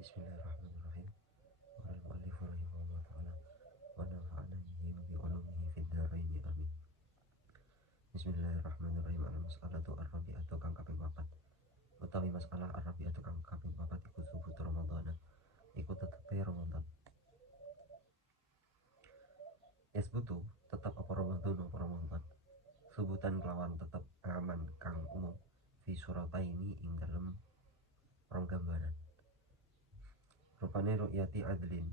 Bismillahirrahmanirrahim. Qala al-mu'allif rahimahullah ta'ala wa nafa'ana bihi wa bi ulumihi fid dharain amin. Bismillahirrahmanirrahim. Al-mas'alatu ar-rabi'atu kang kaping 4. Utawi masalah ar-rabi'atu kang kaping 4 iku subut Ramadan. Iku tetepe Ramadan. Yasbutu tetap apa Ramadan. Subutan kelawan tetap aman kang umum fi surataini ing dalem rong gambaran. Rupane ru'yati adlin.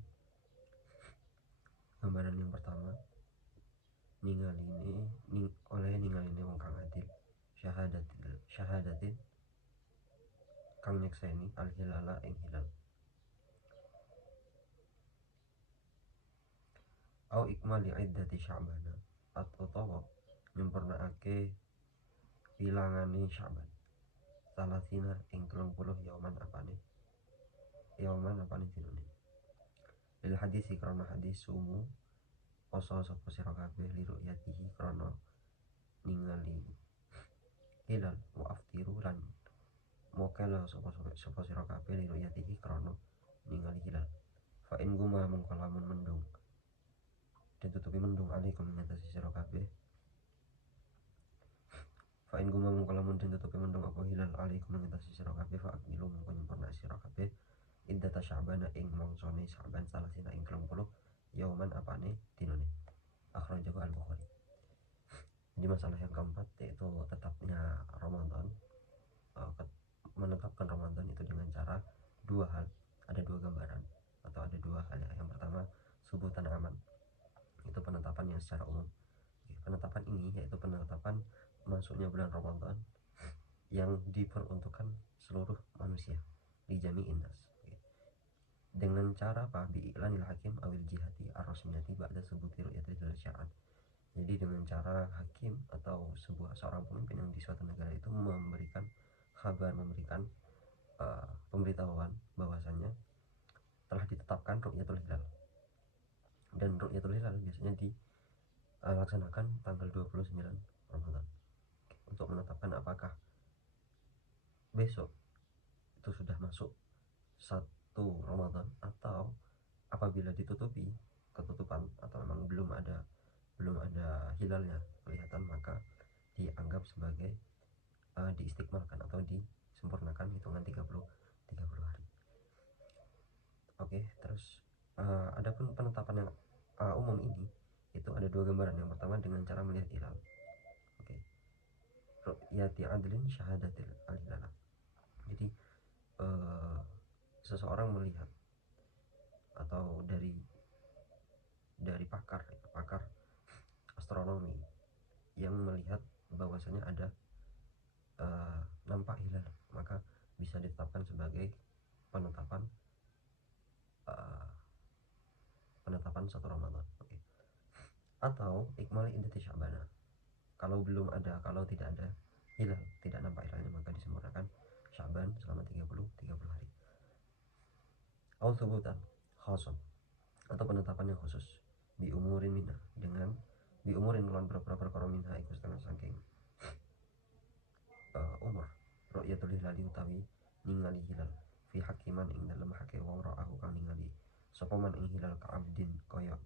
Gambaran yang pertama ningaline wong kang adil syahadatin kang nyekseni al hilala ing hilal au ikmali iddati sya'bana utawa nyempurnaake bilangane Sya'ban salasina ing 30 yauman apane dinune lil hadisi karena hadis sumu poso sapa sira kabeh li ru'yatihi krana ningali hilal wa aftiru lan mokela sapa sira kabeh li ru'yatihi krana ningali hilal fa in guma mung kalamun mendung ditutupi mendung alaikum ngatasi sira kabeh fa in guma mung kalamun ditutupi mendung apa hilal alaikum ngatasi sira kabeh fa akmilu mung nyempurna sira kabeh iddata sya'bana ing mangsane Sya'ban salasina ing 30 yauman apane dinone akhrajahu al-Bukhari. Jadi masalah yang keempat yaitu tetapnya Ramadan, menetapkan Ramadan itu dengan cara dua hal, ada dua gambaran atau ada dua hal. Yang pertama subutan aman, itu penetapan yang secara umum. Penetapan ini yaitu penetapan masuknya bulan Ramadan yang diperuntukkan seluruh manusia di jami'in nas, dengan cara apa bi iklanil hakim awil jihati ar-rasmiyati ba'da subuti ru'yatil hilal syar'an. Jadi dengan cara hakim atau seorang pemimpin yang di suatu negara itu memberikan kabar, memberikan pemberitahuan bahwasanya telah ditetapkan ru'yatul hilal. Dan ru'yatul hilal biasanya dilaksanakan tanggal 29 Ramadan untuk menetapkan apakah besok itu sudah masuk 1 Ramadan atau apabila ditutupi ketutupan atau memang belum ada hilalnya kelihatan, maka dianggap sebagai diistiqmalkan atau disempurnakan hitungan 30 hari. Oke, terus adapun penetapan yang umum ini itu ada dua gambaran. Yang pertama dengan cara melihat hilal. Oke. Ru'yati adlin syahadatil al-hilal. Jadi seseorang melihat atau dari pakar astronomi yang melihat bahwasanya ada nampak hilal, maka bisa ditetapkan sebagai penetapan 1 Ramadan. Oke. Atau ikmali iddati sya'bana, kalau tidak ada hilal, tidak nampak hilalnya, maka disempurnakan Sya'ban selama 30 hari. Au subutan khason, atau penetapan yang khusus bi umurin minha, dengan bi umurin lan beberapa perkara minha iku setengah saking umur ru'yatul hilali utawi ningali hilal fi hakiman ing dalem hake wong ra'ahu kang ningali sapa man ing hilal ka abdin kaya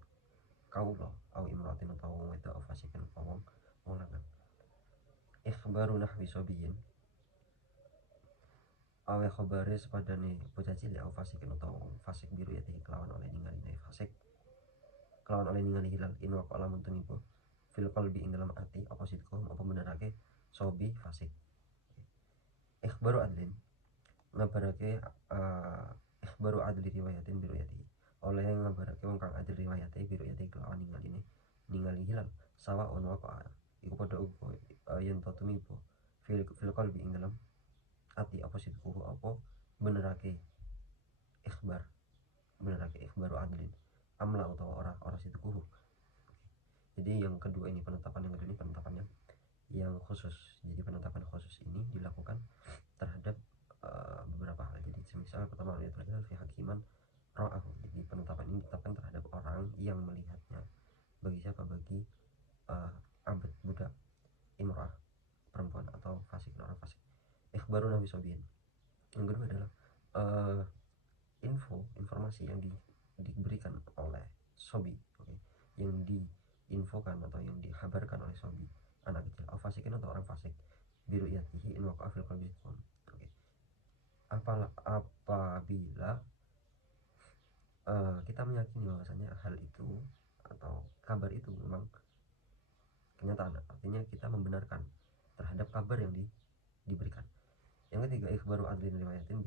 kaula au imratin utawa wong wedok fasikin utawa wong lanang. Ikhbaru nahwi sabiyin, awe khabare sepadane bocah cilik au fasikin utawa fasik biru yati kelawan oleh ningali hilal in wa qala muntunibo fil qalbi ing dalam ati apa sidqum apa benarake sobi fasik. Ikhbaru adlin ngabarake ikhbaru adli riwayatin biru yati, oleh ngabarake wong kang adil riwayate biru yati kelawan ningali hilal sawa on wa qa'a iku padha uga yen to tumibo fil qalbi ing dalam ati apa sidquhu apa benerake ikhbaru adlin amla utawa ora sidquhu. Jadi yang kedua ini penetapan yang khusus. Jadi penetapan khusus ini dilakukan terhadap beberapa hal. Jadi semisal pertama ru'yatul hilal fi hakiman ra'ahu, jadi penetapan ini ditetapkan terhadap orang yang melihatnya. Bagi siapa? Bagi abd, budak, imrah, perempuan, atau fasik, orang fasik. Ikhbaru nabi sobiin. Yang kedua adalah informasi yang diberikan oleh sobi, yang diinfokan atau yang dikabarkan oleh sobi anak kecil, fasikin atau orang fasik, biru yatihi in waqa'a fil qalbi syai'un. Apabila kita meyakini bahwasanya hal itu atau kabar itu memang kenyataan, artinya kita membenarkan terhadap kabar yang diberikan. Yang ketiga, ikhbaru adli riwayatin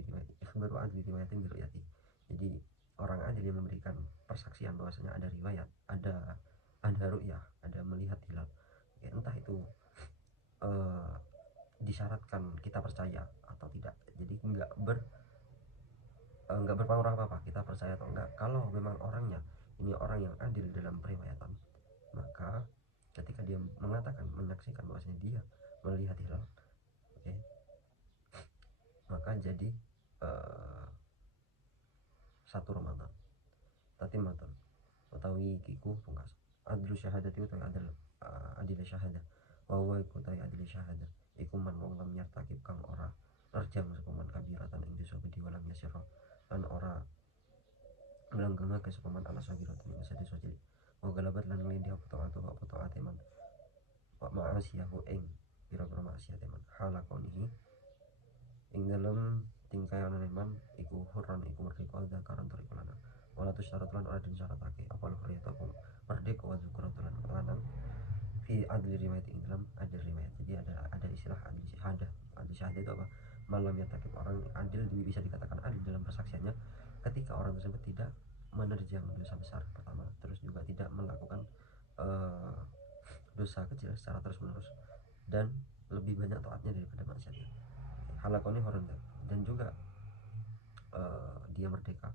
biruyati. Jadi orang adil yang memberikan persaksian bahwasanya ada riwayat, ada ru'yah, ada melihat hilal. Entah itu disyaratkan kita percaya atau tidak. Jadi enggak berpengaruh apa kita percaya atau enggak. Kalau memang orangnya ini orang yang adil dalam periwayatan, maka ketika dia mengatakan, menyaksikan bahwasanya dia melihat hilal, maka jadi 1 Ramadan tatimatan utawi kiku pungkas adlu syahadati utawi adil syahadah wa iku utawi adil syahadah iku man wong lam yartakib kang ora nerjang sepaman kabiratan ing dosa gede walam yasira lan ora melanggengaken sepaman ala sabiratan ing dosa cilik wa galabat lan nglindi apa taate man wa ma'asiyahu ing pira-pira maksiate man halakonihi ing dalem tingkah ana man iku hurran iku merdeka zakaran tur iku lanang wala tusyarat lan ora disyaratake apa hurriyat apa merdeka wa zakaran lan lanang fi adli riwayat ing dalam adil riwayat. Jadi ada istilah adil syahadah. Adil syahadah itu apa? Malam yatakib, orang adil bisa dikatakan adil dalam persaksiannya ketika orang tersebut tidak menerjang dosa besar pertama, terus juga tidak melakukan dosa kecil secara terus menerus, dan lebih banyak taatnya daripada maksiatnya. Halakoni horon, dan juga dia merdeka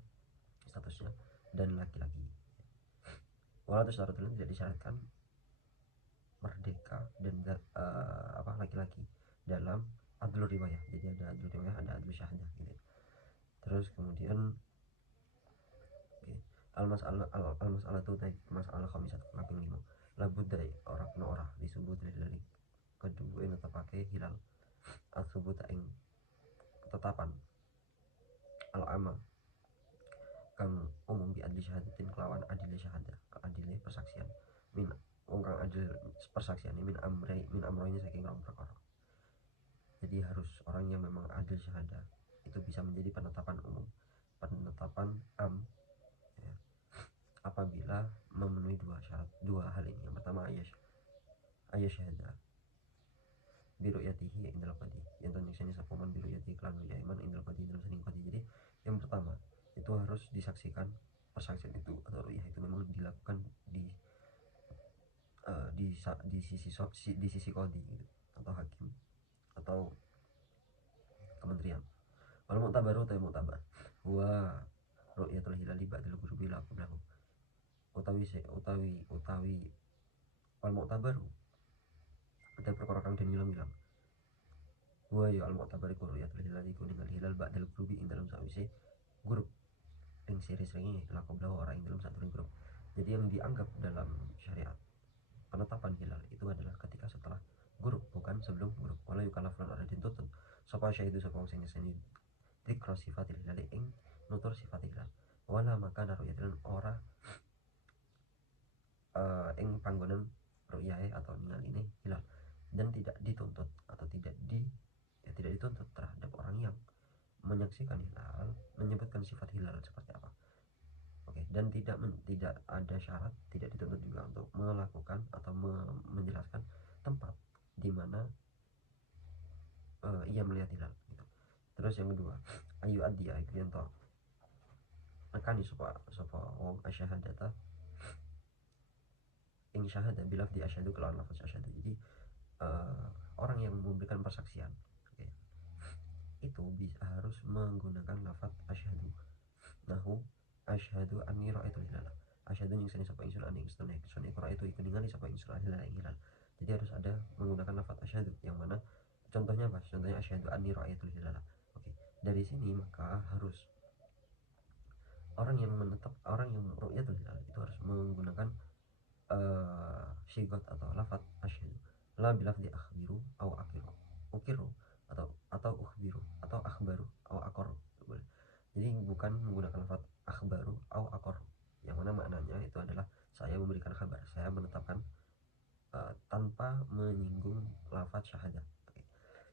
statusnya dan laki-laki. Walau syaratnya tidak disyaratkan merdeka dan laki-laki dalam adlu riwayah. Jadi ada adlu riwayah, ada adlu syahadah gitu. Terus kemudian al-mas'alah tu tadi masalah khamisat kaping 5 labud dari ora disebut dari kedua yang tetapake hilal asubut ing ketetapan al-amal kang umum bi adli syahadatin kelawan adil syahadah, adile persaksian min wong kang adil persaksian min amroini saking rong perkara. Jadi harus orang yang memang adil syahadah itu bisa menjadi penetapan umum, penetapan ya, apabila memenuhi dua hal ini. Yang pertama ayat syahadah biruyatihi indal qadi, yang tunjukannya sapaman biruyatihi klan yaiman indal qadi dalam saning qadi. Jadi yang pertama itu harus disaksikan persaksian itu atau ruyah itu memang dilakukan di sisi qadi gitu, atau hakim atau kementerian. Wal mu'tabaru mu'tabar wa ru'yatul hilali ba'dal ghurubi la qablahu utawi wal mu'tabaru utawi perkara kang den ilang-ilang wa ya al mu'tabari ru'yatul hilali ku ningali hilal ba'dal ghurubi ing dalam sawise grup ing siri-siri la qablahu ora ing dalam satu grup. Jadi yang dianggap dalam syariat penetapan hilal itu adalah ketika setelah grup, bukan sebelum grup. Wala yukalaf lan ora dituntut sapa syahidu sapa sing ngeseni dikro sifatil hilal ing nutur sifat hilal wala maka ru'yatul ora ing panggonan ru'yahe atau ningali hilal, dan tidak dituntut atau tidak dituntut terhadap orang yang menyaksikan hilal menyebutkan sifat hilal seperti apa. Dan tidak ada syarat, tidak dituntut juga untuk melakukan atau menjelaskan tempat di mana ia melihat hilal gitu. Terus yang kedua, ayu addiya iku yen to nekani sapa wong asyhadata ing syahadah bilaf di asyhadu kelawan lafaz asyhadu. Jadi orang yang memberikan persaksian itu harus menggunakan lafaz asyhadu. Nahu asyhadu anni ra'aitul hilal. Asyhadu ning sane sapa ingsun aning istune ingsun iku itu ningali sapa ingsun hilal ing hilal. Jadi harus ada menggunakan lafaz asyhadu, yang mana contohnya apa? Contohnya asyhadu anni ra'aitul hilal. Dari sini maka harus orang yang ru'yatul hilal itu harus menggunakan syigot atau lafaz asyhadu la bilafdi akhbiru au ukiru atau ukhbiru atau akhbaru atau akor. Jadi bukan menggunakan lafaz akhbaru au akor, yang mana maknanya itu adalah saya memberikan kabar, saya menetapkan tanpa menyinggung lafaz syahadah. Okay.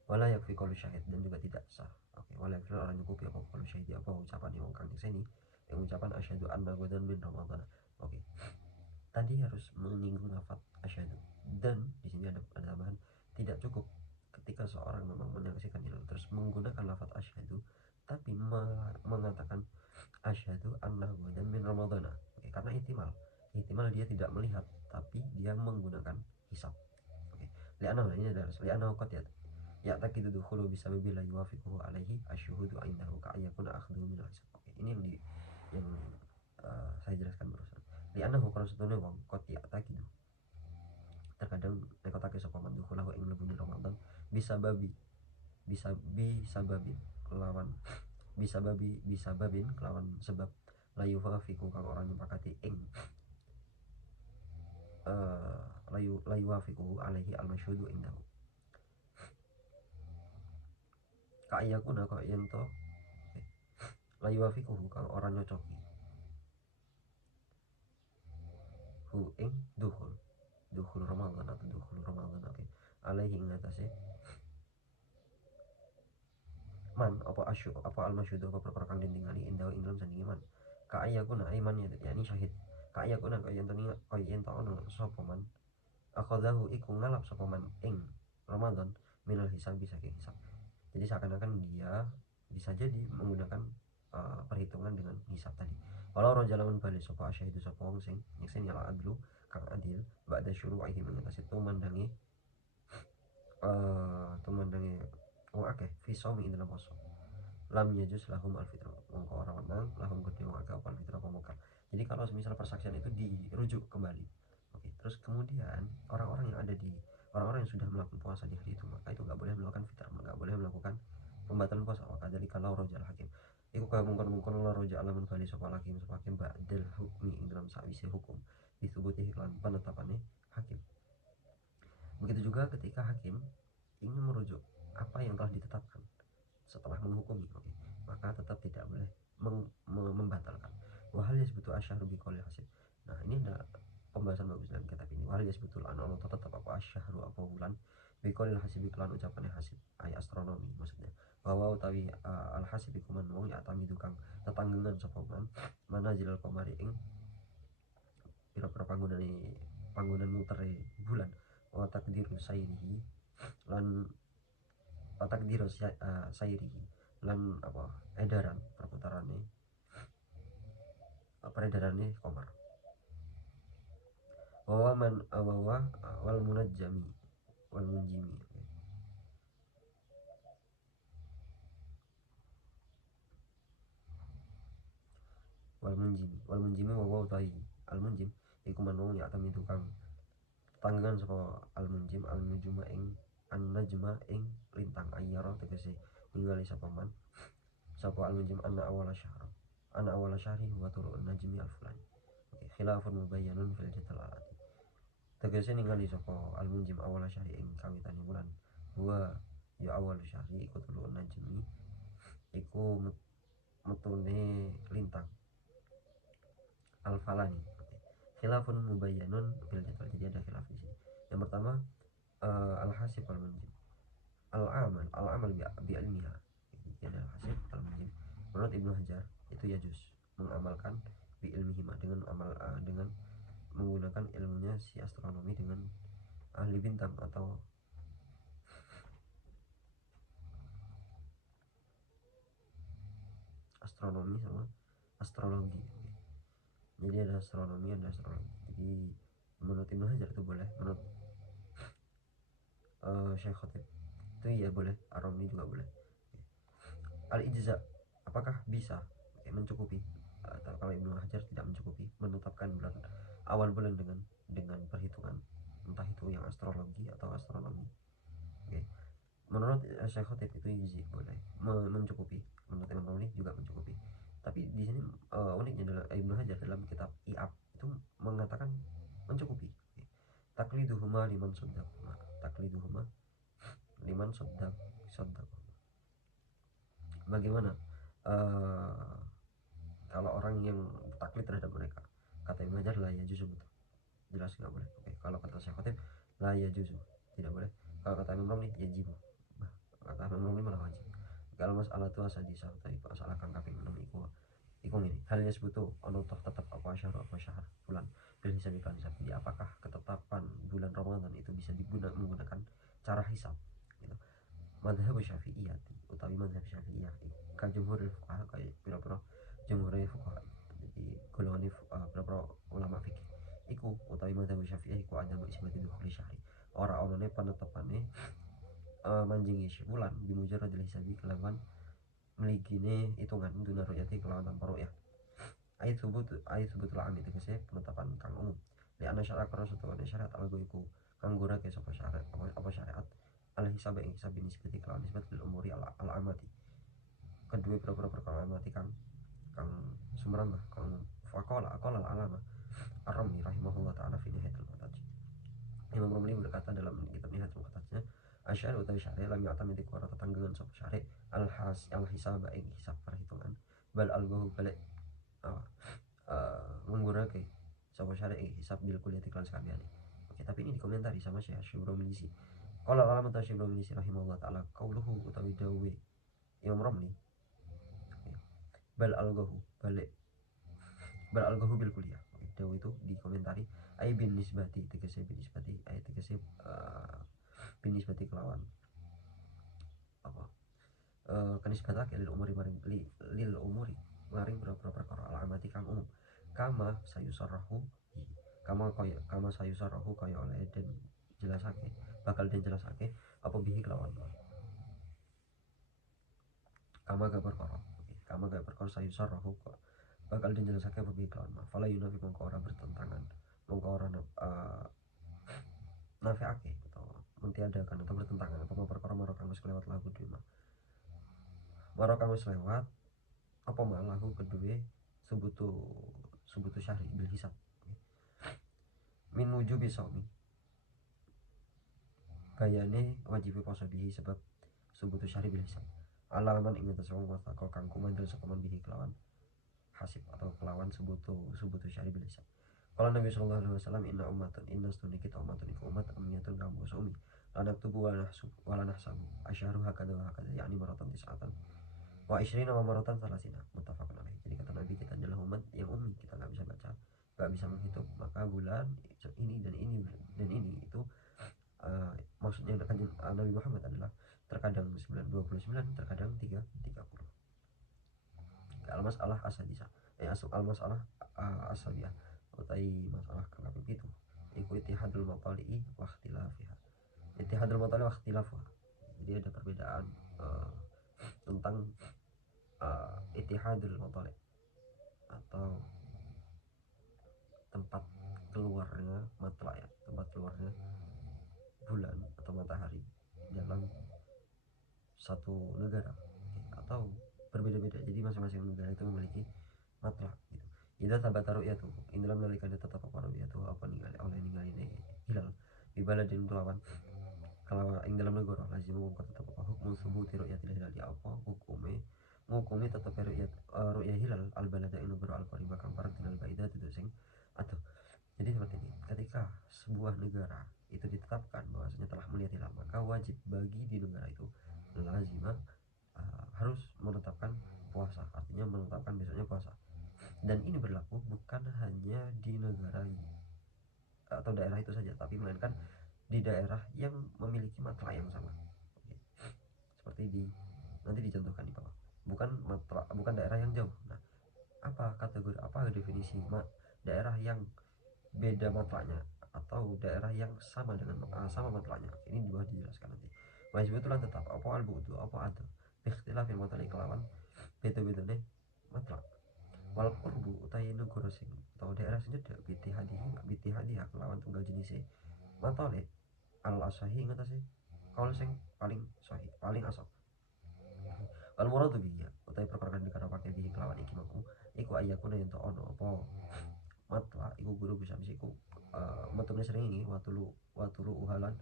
Wala yakfi qaulu syahid, dan juga tidak sah. Oke, wala yakfi orang cukup ya qaulu syahid apa ucapan yang kang sini, yang ucapan asyhadu anna ghadan min ramadhan. Oke. Tadi harus menyinggung lafaz asyhadu, dan di sini ada tambahan tidak cukup ketika seorang memang menyaksikan hilal terus menggunakan lafaz asyhadu tapi mengatakan asyhadu anna ghadan min ramadhan. Oke, karena ihtimal dia tidak melihat tapi dia menggunakan hisab. Oke. Li'anna ini adalah li'anna qad ya takidu dukhulu bisababi la yuwafiquhu alaihi asyhudu indahu ka ayyakuna akhdhu min hisab. Oke, ini yang saya jelaskan barusan. Li'anna kalau setune wong qad ya takidu terkadang nekotake sapa man dukhulahu ing mlebu Ramadan bisa babin kelawan bisa babin kelawan sebab layu wafiku kang orang nyepakati ing layu wafiku alaihi al-masyhudu indahu ka ayakuna kok yen to layu wafiku kang orang nyocoki hu ing dukhul Ramadan atau dukhul Ramadan. Oke, alaihi ngatasi man apa al-masyhudu apa perkara kang ditingali indahu ing dalam sandingi man ka ayakuna iman ya ini syahid ka ayakuna kaya yen to ono sapa man akhadahu iku ngalap sapa man ing Ramadan minal hisab bisa ke hisab. Jadi seakan-akan dia bisa jadi menggunakan perhitungan dengan hisab tadi. Walau rajalamun bali sapa asyahidu sapa wong sing nyeksen ya adlu kang adil ba'da syuru'ihi mengatasi tumandangi wong akeh fi shaumi ing dalam poso lam yajuz lahum alfitra mongko ora wenang lahum gede wong akeh apa alfitra pemukal. Jadi kalau misal persaksian itu dirujuk kembali, oke, terus kemudian orang-orang yang sudah melakukan puasa di hari itu, maka itu nggak boleh melakukan fitrah, nggak boleh melakukan pembatalan puasa. Maka dari kalau rojal hakim iku kaya mungkon la roja alamun bali sapa hakim ba'dal hukmi ing dalam sawise hukum disubuti iklan penetapannya hakim. Begitu juga ketika hakim ingin merujuk apa yang telah ditetapkan setelah menghukumi, oke, maka tetap tidak boleh membatalkan. Wahal yasbutu asyhadu biqauli hasib. Nah, ini ada pembahasan bagus dalam kitab ini. Wahal yasbutul ana tetap apa asyhadu apa bulan biqauli hasib iklan ucapannya hasib ay astronomi maksudnya bahwa utawi al hasib iku man wong ya tamidu kang tetanggengan sapa man manazilal qamari ing pira-pira panggonan mutere bulan wa takdiru sairihi lan takdiru sairihi lan apa edaran peredarannya komar wawa man awawa wal munajjami wal munjimi. Wal munjimi wawa utai al munjim iku manung ya tami tukang tanggangan sapa al munjim al nujuma ing an najma ing lintang ayyara tegese ningali sapa man sapa al munjim anna awala syahri wa turun najmi al fulani. Oke, khilafun mubayyanun fil jalalati tegese ningali sapa al munjim awala syahri ing kawitane bulan wa ya awal syahri iku turun najmi iku metune lintang al falani. Khilafun mubayyanun fil jadwal, jadi ada khilaf di sini. Yang pertama al hasib al munjim al amal bi ilmiha, jadi al hasib al munjim menurut Ibnu Hajar itu yajuz mengamalkan bi ilmihima dengan dengan menggunakan ilmunya si astronomi dengan ahli bintang atau astronomi sama astrologi. Jadi ada astronomi ada astrologi. Jadi menurut Ibnu Hajar itu boleh, menurut Syekh Khotib itu ya boleh, Ar-Rauni juga boleh. Al-ijza apakah bisa mencukupi? Kalau Ibnu Hajar tidak mencukupi menetapkan awal bulan dengan perhitungan entah itu yang astrologi atau astronomi. Oke. Menurut Syekh Khotib itu izi boleh mencukupi, menurut Imam Rauni juga mencukupi. Tapi di sini uniknya adalah Ibnu Hajar dalam kitab I'ab itu mengatakan mencukupi. Takliduhuma liman soddaq. Bagaimana orang yang taklid terhadap mereka. Kata Ibnu Hajar la yajuzu, betul, jelas nggak boleh. Oke, kalau kata Syekh Khatib la yajuzu, tidak boleh. Kalau kata Imam Romli yajibu, kata Imam Romli malah wajib. Kalau masalah itu asa disah tapi masalah kang kaping 6 iku ngene, hal yasbutu ono toh tetap apa syahr bulan bil hisab iklan hisab. Jadi apakah ketetapan bulan Ramadan itu bisa menggunakan cara hisab gitu. Madhab Syafi'iyah utawi madhab Syafi'iyah ka jumhurul fuqaha kaya pira-pira jumhurul fuqaha, jadi golongan pira-pira ulama fikih iku utawi madhab Syafi'iyah iku ada isbati dukhuli syahri, ora onone penetepane manjingi bulan bimujarradil hisabi kelawan meligine hitungan duna ru'yati kelawan tanpa ru'yah. Ayat sebutul amit tegese penetapan kang umum. Li anna syara karena setune syariat algo iku kanggura ke sapa syariat apa syariat al hisab ing hisab nisbati kelawan nisbat bil umuri al amati. Kedua perkara amati kang sumrambah kang faqala aqala al alama Ar-Ramli rahimahullah taala fi nihayatul muhtaj. Imam Romli berkata dalam kitab Nihayatul Muhtajnya, asyari utawi syari lam ya'tamid iku ora tetanggengan sapa syari al hisab ing hisab perhitungan bal algo balik menggunakan sapa syari hisab bil kuliah kelas kabehane. Oke, tapi ini dikomentari sama Syekh Syibramilisi. Qala ulama ta Syibramilisi rahimahullah taala qauluhu utawi dawe Imam Romli bal algohu bil kuliah. Oke, dawe itu dikomentari ai bin nisbati tegese bin nisbati ai tegese bin nisbati kelawan apa kenisbatake lil umuri maring lil umuri maring berapa perkara alamati kang umum kama sayusarahu kama sayusarahu kaya oleh dan jelasake bakal den jelasake apa bihi kelawan kama gak perkara sayusarahu bakal den jelasake apa bihi kelawan fala yunafi mongko ora bertentangan mongko ora nafiake atau mentiadakan atau bertentangan apa perkara marokang wis kelewat lagu dhewe marokang wis lewat apa malah kedua subutu syahri bil hisab min wujubi shaumi bayane wajib poso bihi sebab subutu syahri bil hisab alaman ing atas wong wasako kang kumandel sakaman bihi kelawan hasib atau kelawan subutu syahri bil hisab. Kalau Nabi sallallahu alaihi wasallam inna sunni kita umatun iku umat amiyatun kamu sumi lanak tubuh wala nahsabu asyharu hakada wa hakada yakni maratan tis'atan wa isyrina wa maratan salasina muttafaqun alaih. Jadi kata Nabi kita adalah umat yang ummi, kita nggak bisa baca, nggak bisa menghitung, maka bulan ini dan ini dan ini itu maksudnya Nabi Muhammad adalah terkadang 29, terkadang 30. Al-masalah asadisa al-masalah asabiyah utai masalah kang itu iku ittihadul matali'i wa ikhtilafiha. Ittihadul matali' wa ikhtilafuha, jadi ada perbedaan tentang ittihadul matali' atau tempat keluarnya matla ya, tempat keluarnya bulan atau matahari dalam satu negara atau berbeda-beda. Jadi masing-masing negara itu memiliki matla gitu. Idza sabata ru'yatu in dalam nalika tetap apa ru'yatu apa ningali oleh ningali hilal di baladin kelawan ing dalam negara lazim mung tetep apa hukum subuti ru'yatil hilal di apa ngukumi tetep ru'yah hilal al balada ing negara al qariba kang parek dinal baida itu sing atau. Jadi seperti ini, ketika sebuah negara itu ditetapkan bahwasanya telah melihat hilal, maka wajib bagi di negara itu lazimah harus menetapkan puasa, artinya menetapkan besoknya puasa. Dan ini berlaku bukan hanya di negara atau daerah itu saja, tapi melainkan di daerah yang memiliki matla yang sama. Oke. Seperti nanti dicontohkan di bawah. Bukan daerah yang jauh. Nah, apa definisi daerah yang beda matlanya atau daerah yang sama dengan sama matlanya? Ini di bawah dijelaskan nanti. Wajib itu tetap apa al-bu'du apa ada ikhtilaf yang matali kelawan beda-bedane matla. Wal qurbu utawi negara sing atau daerah sing cedhak bitihadi kelawan tunggal jenis matale al asahi ngatasi kaul sing paling sahih paling asal. Wal muradu bihi utawi perkara kang dikarepake bihi kelawan iki mau iku ayakuna yen to ono apa matla iku guru bisa iku metune sering ini watulu uhalan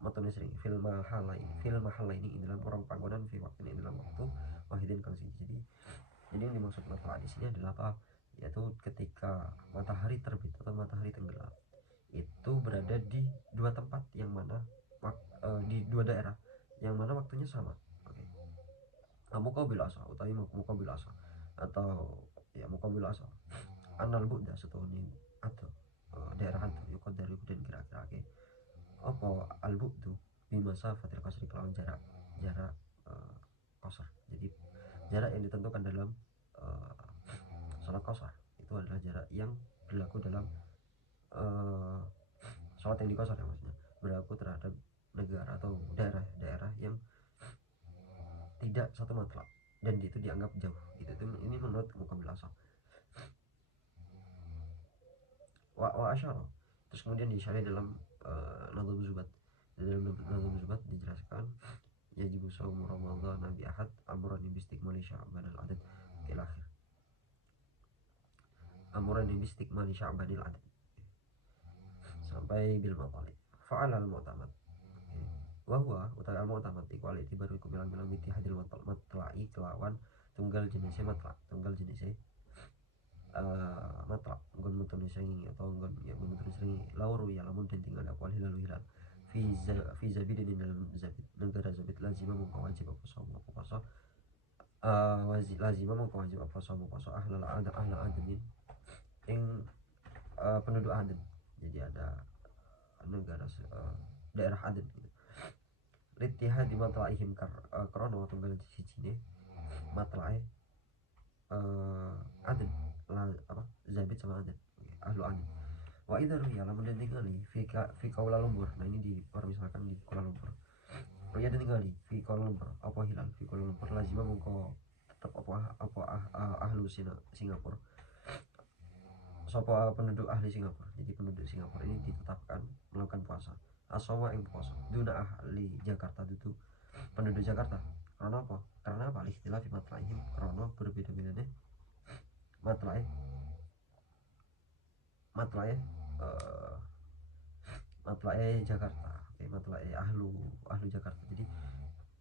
metune sering fil mahalla ini dalam orang panggonan fi waktu ini dalam waktu wahidin kang siji. Jadi Jadi yang dimaksud matla di sini adalah apa? Yaitu ketika matahari terbit atau matahari tenggelam itu berada di dua tempat yang mana di dua daerah yang mana waktunya sama. Oke. Muqabil asa utawi muqabil asa atau ya muqabil asa anal bu'da setune atau daerah itu yukot dari dan kira-kira oke apa al bu'du bimasa fatil qasri kelawan jarak qasar. Jadi jarak yang ditentukan dalam sholat qasar itu adalah jarak yang berlaku dalam sholat yang di qasar ya, maksudnya berlaku terhadap negara atau daerah-daerah yang tidak satu matlab dan itu dianggap jauh gitu. Ini menurut muqabil asal wa asyara. Terus kemudian disyarah dalam Nadhum Zubat. Dalam Nadhum Zubat dijelaskan yajibu shaumu ramadhan nabi ahad amran bistikmali sya'ban al adad ila akhir. Amran bistikmali sya'ban al adad sampai bil matalib fa'ala al mu'tamad. Wa huwa utawi al mu'tamad iku al itibaru iku bilang-bilang bitihadil matla'i kelawan tunggal jenisnya matla, tunggal jenisnya matla nggon mutun sering atau nggon ya nggon mutun sering lauru ya lamun den tinggal aku hilal hilal fi zabidin dalam zabid negara zabid lazimah mengko wajib apa sama apa poso lazimah mengko wajib apa sama poso ahlal adamin ing penduduk aden. Jadi ada negara daerah aden gitu. Litihad di matlaihim krono tunggal sijine matlae aden apa zabid sama aden ahlu aden. Wa idza ruya lamun den tingali fi Kuala Lumpur. Nah ini dipermisalkan di Kuala Lumpur. Ruya den tingali fi Kuala Lumpur apa hilal fi Kuala Lumpur lazima mengko tetap apa ahlu Singapura sapa penduduk ahli Singapura. Jadi penduduk Singapura ini ditetapkan melakukan puasa asoma ing puasa duna ahli Jakarta itu penduduk Jakarta. Karena apa? Karena apa? Istilah fi matlaihim karena berbeda-bedanya matlaih Jakarta. Oke, matlaih ahlu Jakarta. Jadi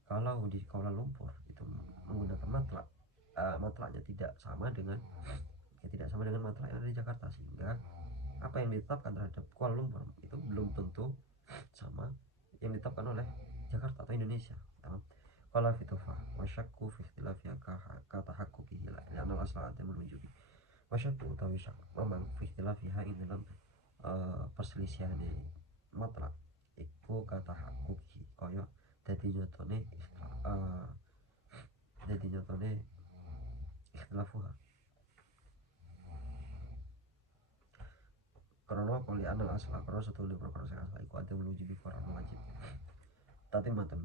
kalau di Kuala Lumpur itu menggunakan matlaknya tidak sama dengan matlak yang ada di Jakarta, sehingga apa yang ditetapkan terhadap Kuala Lumpur itu belum tentu sama yang ditetapkan oleh Jakarta atau Indonesia. Qala fitufa wa syakku fi ikhtilafiha ka tahaqquqihi la'anna al-asla menunjuki wa syakku utawi syak memang fi ikhtilafiha ing dalam perselisihan di matlak iku ka tahaqquqihi kaya dadi nyotone ikhtilafuha karena kali anal asla karena satu di perkara sing asla iku ada menuju bi Quran wajib tatimatan.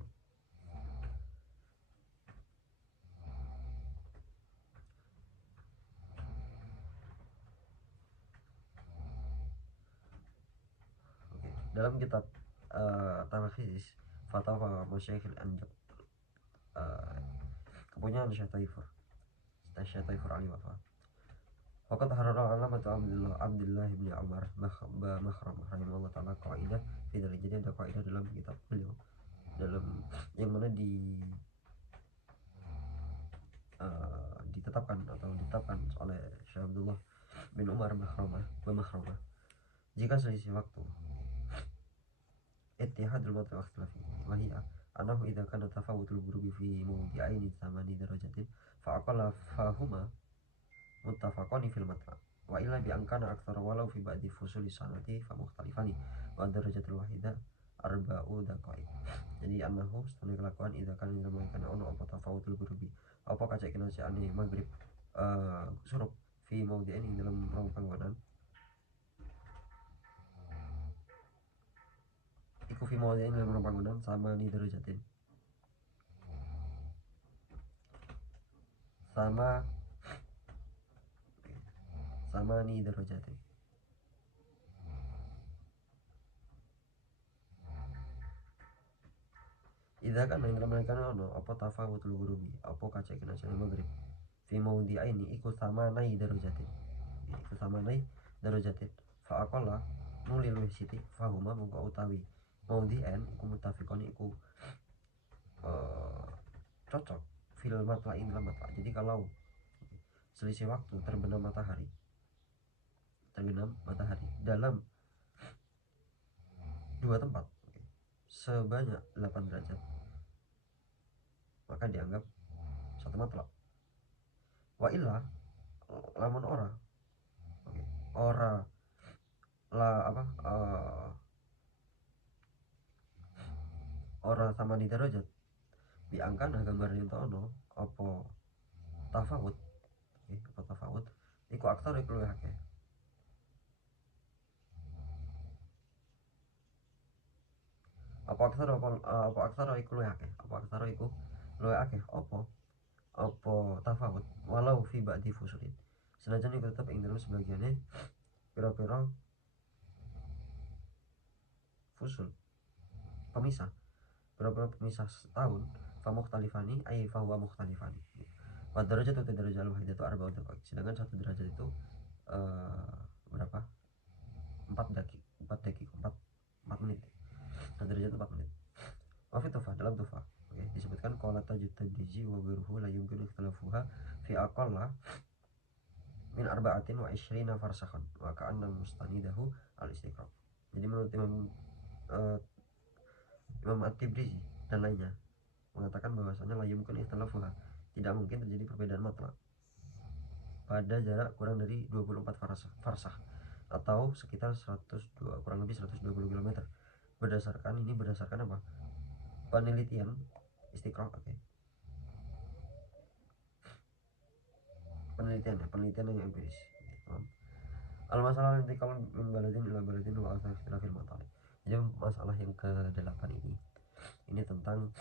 Oke, dalam kitab Tamakhis Fatawa Masyaikh al-Anjab kepunyaan Syekh Taifur Ali Wafa. Waqad harara alamatu Abdullah bin Umar Mahram rahimahullah ta'ala qaidah fi dzalik. Jadi ada kaidah dalam kitab beliau dalam yang mana ditetapkan oleh Syekh Abdullah bin Umar Mahramah jika selisih waktu ittihadul matri wa ikhtilafi wa hiya annahu idza kana tafawutul ghurubi fi mawdi'aini thamani darajatin fa aqalla fahuma muttafaqani fil matla wa illa bi ankana aktsara walau fi ba'di fusuli sanati fa mukhtalifani wa darajatul wahida arba'u daqaiq. Jadi annahu setune kelakuan idza kana kana ono apa tafawutul ghurubi apa kacek kena ane maghrib surup fi mawdi'aini dalam rong panggonan iku fi mawdi'aini dalam rong panggonan sama ni darajatin sama ni darajatin. Idza kan yang dalam mereka ono apa tafawutul ghurubi apa kacek kena sing maghrib fi mawdi'aini iku sama nai darajatin fa aqalla nuli luwih sithik fahuma mongko utawi mawdi'an iku mutafiqon iku cocok fil matla in dalam matla. Jadi kalau selisih waktu terbenam matahari dalam dua tempat sebanyak 8 derajat, maka dianggap satu matlab. Wa illa lamun ora ora sama di derajat diangkana gambar yang ono apa tafawut iku aktor iku luwih akeh. Apa aksara iku luwih akeh, apa tafawut walau fi ba'di fusulin, senajan iku tetep ing dalam sebagiannya pira-pira fusul pemisah setahun, fa mukhtalifani ay fa huwa mukhtalifani. Wa derajat itu derajat al-wahidatu arba'u daqaiq, sedangkan satu derajat itu berapa? 4 menit. Satu derajat itu 4 menit. Wa fi tufah, dalam tufah disebutkan qala tajud tabrizi wa ghairuhu la yumkinu ikhtalafuha fi aqalla min arba'atin wa ishrina farsakhan wa ka'anna mustanidahu al-istiqra. Jadi menurut Imam At-Tibrizi dan lainnya mengatakan bahwasanya la yumkinu ikhtalafuha, tidak mungkin terjadi perbedaan matlab pada jarak kurang dari 24 farsakh atau sekitar kurang lebih 120 km. Berdasarkan apa? Penelitian Istiqra, penelitian yang empiris. Al-masalah intikal min baladin ila baladin wa asal ikhtilafil matali. Jadi masalah yang ke-8 ini tentang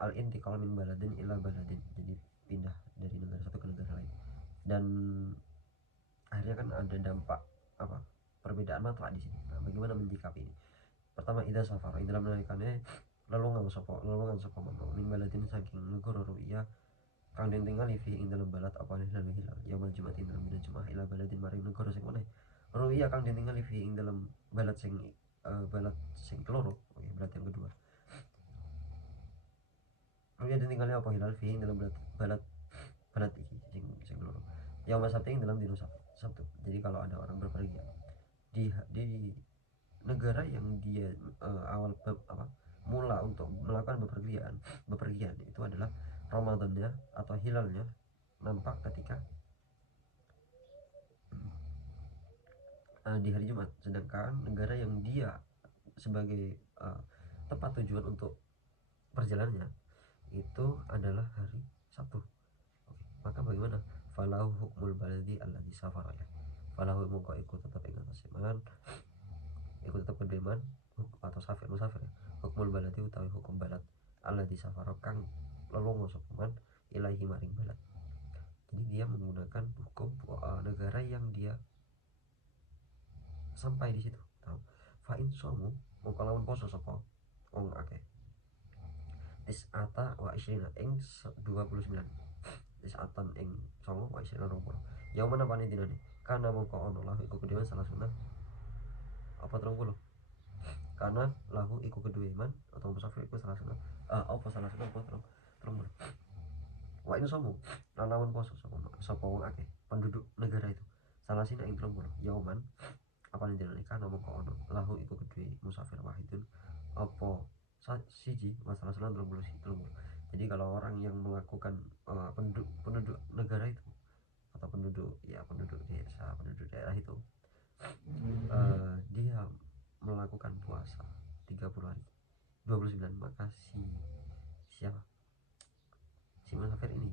al-intikal min baladin ila baladin, jadi pindah dari negara satu ke negara lain, dan akhirnya kan ada dampak perbedaan matlak di sini. Nah, bagaimana menyikapi ini? Pertama, idza safar, dalam nalikane lelungan sapa man min baladin saking negara ru'ya kang den tingali fi ing dalam balad apa hilal yaumul jumat ing dalam dina jumat ila baladin maring negara sing meneh ru'ya kang den tingali fi ing dalam balad sing keloro, balad yang kedua. Ru'ya den tingali apa hilal fi ing dalam balad iki sing keloro yaumul sabtu ing dalam dina Sabtu. Jadi kalau ada orang berpergian di negara yang dia mula untuk melakukan bepergian itu adalah Ramadannya atau hilalnya nampak ketika di hari Jumat, sedangkan negara yang dia sebagai tempat tujuan untuk perjalanannya itu adalah hari Sabtu. Maka bagaimana? Falahu hukmul baladi alladzi safara, falahu mongko iku tetep ing atas iman iku tetep kedeman atau musafir hukmul baladi utawi hukum balad alladzi safara kang lelunga sapa man ilahi maring balad. Jadi dia menggunakan hukum negara yang dia sampai di situ. Fa in somu mongko lawan poso sapa wong akeh tis'ata wa isyrina ing 29 tis'atan ing 9 wa isyrina 20 ya mana pane dinane kana mongko ono lahu iku kedhewe salah sunah apa 30 karena lahu iku kedue iman atau musafir iku salah sunah apa salah sunah apa 30 wa in somu lawan poso sapa wong akeh penduduk negara itu salah sina ing 30 yauman apa nih dinane kana mongko ono lahu iku kedue musafir wahidun apa siji masalah 30. Jadi kalau orang yang melakukan penduduk negara itu atau penduduk daerah itu dia melakukan puasa 30 hari 29, maka si musafir ini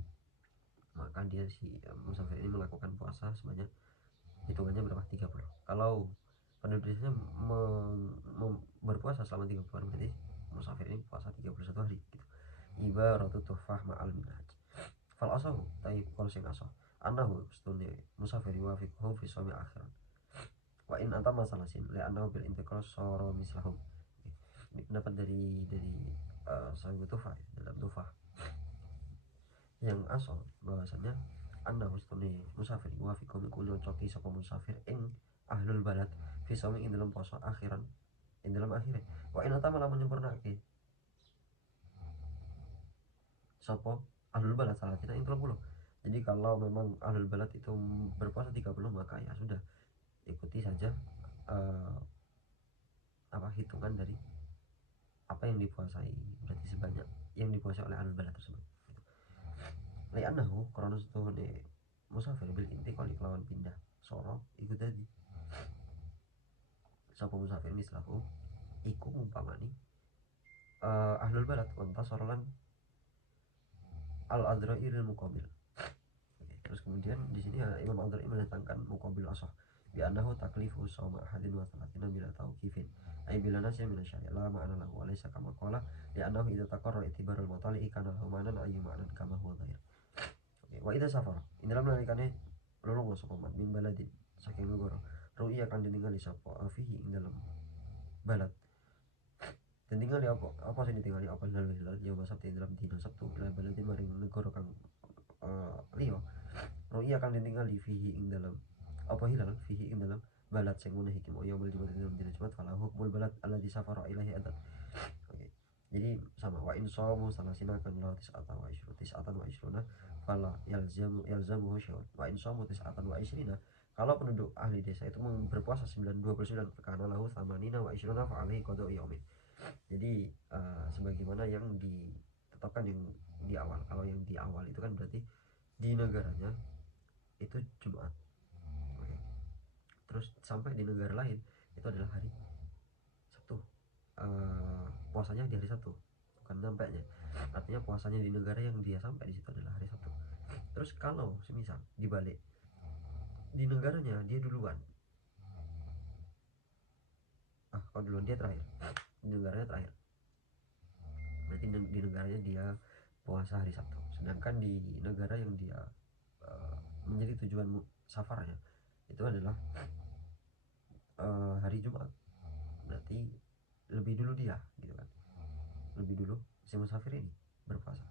melakukan puasa sebanyak hitungannya berapa? 30. Kalau penduduknya berpuasa selama 30 hari, berarti musafir ini puasa 31 hari gitu. Ibaratu tufah ma'al minhaj. Fal asahu ta'i qol sing asah annahu stune musafir yuwafiquhum fi shaumi akhiran. Wa in anta masalasin li annahu bil intiqal sara mislahum. Ini pendapat dari Sahih Tufah, dalam Tufah yang asal bahwasanya annahu stune musafir yuwafiquhum iku nyocoki sapa musafir ing ahlul balad fi shaumi ing dalam poso akhiran ing dalam akhirnya. Wa in anta malah menyempurnake sapa ahlul balad salatina ing 30 Jadi kalau memang ahlul balad itu berpuasa 30, maka ya sudah, ikuti saja hitungan dari apa yang dipuasai, berarti sebanyak yang dipuasai oleh ahlul balad tersebut. Li'annahu karena setuhune musafir bil intiqali kelawan pindah soro iku dadi sapa musafir mislahu iku ngumpamani ahlul balad onta sorolan al adrairil muqabil. Terus kemudian di sini Imam Al-Adrai mendatangkan muqabil asah bi annahu taklifu sawma ahadin wa salatina bila tauqifin ay bila nasya min syari' la ma'ana lahu wa laysa kama qala li annahu idza taqarra itibarul mutali'i kana lahu ma'nan ayyu ma'nan kama huwa dhahir. Wa idza safara indalam nalikane lulung sapa man min baladin saking negara ru'ya kan diningali sapa fihi ing dalam balad dan tinggali apa sing ditinggali apa hilal ya sabtu dalam dina Sabtu ila baladin maring negara kang liya ru'ya kang ditinggali fihi ing dalam apa hilal fihi ing dalam balad sing ngene iki mau yaumul jumat dalam dina Jumat fala hukmul balad alladzi safara ilahi adat. Oke. Jadi sama wa in shamu salasina kan la tis'atan wa ishruna fala yalzamuhu syawal wa in shamu tis'atan wa ishrina kalau penduduk ahli desa itu berpuasa 29 karena lahu thamanina wa ishruna fa alaihi qada'u yaumin. Jadi sebagaimana yang ditetapkan yang di awal. Kalau yang di awal itu kan berarti di negaranya itu Jumat. Oke. Terus sampai di negara lain itu adalah hari Sabtu. Puasanya di hari Sabtu, bukan sampainya. Artinya puasanya di negara yang dia sampai di situ adalah hari Sabtu. Terus kalau semisal dibalik, di negaranya dia duluan, kalau duluan dia terakhir, di negaranya terakhir, berarti di negaranya dia puasa hari Sabtu. Sedangkan di negara yang dia menjadi tujuan safarnya itu adalah hari Jumat, berarti lebih dulu dia gitu kan, lebih dulu si musafir ini berpuasa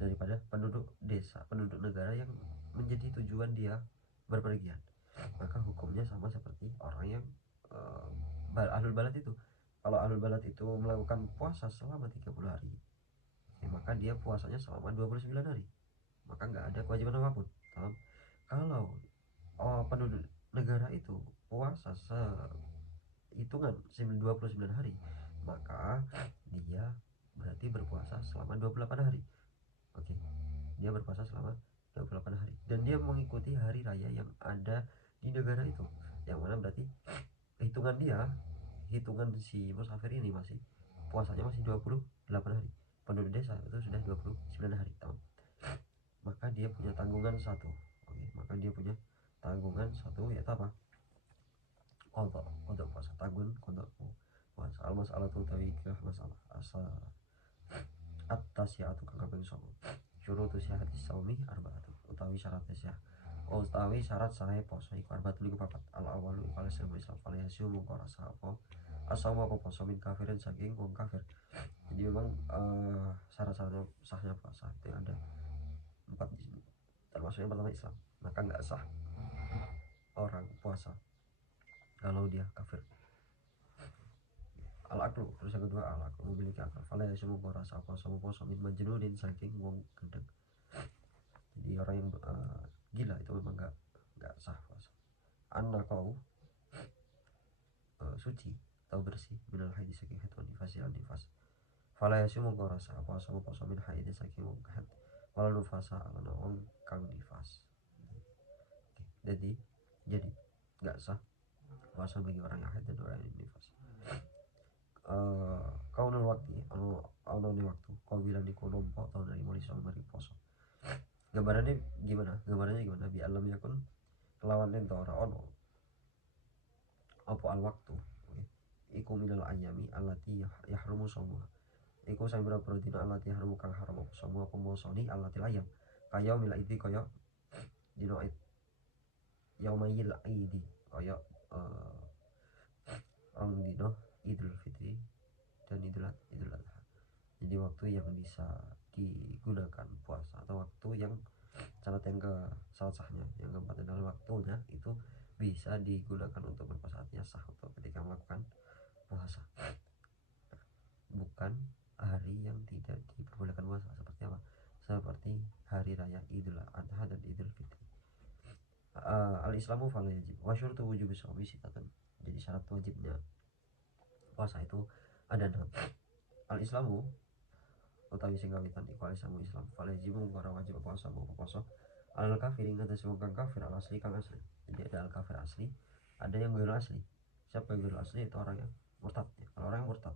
daripada penduduk desa, penduduk negara yang menjadi tujuan dia berpergian. Maka hukumnya sama seperti orang yang ahlul balad itu. Kalau ahlul balad itu melakukan puasa selama 30 hari, maka dia puasanya selama 29 hari, maka nggak ada kewajiban apapun. Kalau penduduk negara itu puasa hitungan 29 hari, maka dia berarti berpuasa selama 28 hari. Oke, dia berpuasa selama 28 hari dan dia mengikuti hari raya yang ada di negara itu, yang mana berarti hitungan si musafir ini masih puasanya masih 28 hari. Penduduk desa itu sudah 29 hari. Maka dia punya tanggungan satu. Oke, maka dia punya tanggungan satu, yaitu apa? Kodok puasa, tanggungan kodok puasa. Al-masalah tu tawi ke masalah asal atas ya atau kagak somo syurutu syahati saumi arbaatu utawi syarat syah utawi syarat sahe poso iku arbaatu iku papat al awalu iku alas ilmu islam fal yasyu mungko rasa apa asal apa poso min kafirin saking wong kafir. Jadi memang syarat-syarat sahnya puasa itu ada 4 di sini, termasuk yang pertama Islam. Maka nggak sah orang puasa kalau dia kafir. Al-aklu, terus yang kedua al-aklu memiliki akal. Fala yasmu rasa apa sama poso min majnunin saking wong gendeng. Jadi orang yang gila itu memang nggak sah puasa. Anna kau suci atau bersih minal haid saking haid wa nifas ya nifas. Fala yasmu rasa apa sama poso min haid saking wong haid wala nufasa ana wong kang nifas. Jadi nggak sah puasa bagi orang yang haid dan orang yang nifas. Kau nol waktu ono nih waktu kau bilang di nompo tahun dari mulai soal mari poso. Gambarannya gimana bi alam yakun kelawan ento ora ono apa al waktu iku minal ayami allati yahrumu semua iku sabira dina allati yahrumu kang haram apa semua pemosoni allati ayam kaya mila idi kaya dino id yaumayil idi kaya dino Idul Fitri dan Idul Adha. Jadi waktu yang bisa digunakan puasa atau waktu yang syarat yang sahnya, yang keempat adalah waktunya itu bisa digunakan untuk berpuasa, artinya sah untuk ketika melakukan puasa, bukan hari yang tidak diperbolehkan puasa. Seperti apa? seperti hari raya Idul Adha dan Idul Fitri. Al-Islamu fala yajib wa syurtu wujubi shaumi sitatun. Jadi syarat wajibnya puasa itu ada 6. Al-Islamu utawi sing kawitan iku al-Islamu Islam fala yajib ora wajib puasa mau puasa al kafir ing atas wong kang kafir al asli kang asli. Jadi ada al kafir asli, ada yang ghairul asli. Siapa yang ghairul asli? Itu orang yang murtad ya. Kalau orang yang murtad